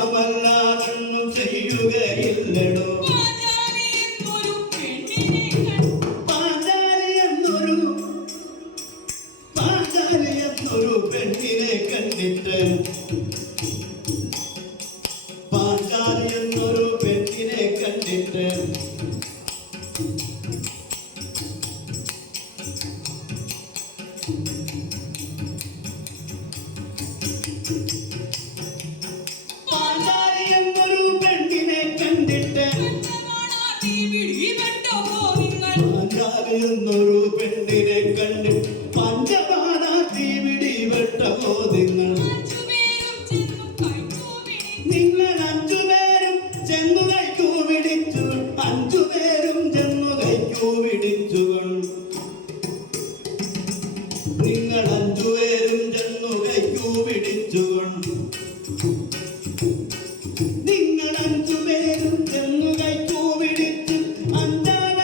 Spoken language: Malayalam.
ധർമ്മമല്ലാതൊന്നും ചെയ്യുകയില്ലടോ. പാഞ്ചാലി എന്നൊരു പാഞ്ചാലി എന്നൊരു പാഞ്ചാലി എന്നൊരു പെണ്ണിനെ കണ്ടിട്ട് പാഞ്ചാലി എന്നൊരു പെണ്ണിനെ കണ്ടിട്ട് എന്നൊരു പെണ്ണിനെ കണ്ട് പഞ്ചപാന തീപിടി വെട്ടമോ നിങ്ങൾ നിങ്ങൾ അഞ്ചുപേരും ചെന്നു കൈക്കൂ പിടിച്ചു. അഞ്ചുപേരും ചെന്നു കൈക്കൂ പിടിച്ചു. നിങ്ങൾ അഞ്ചു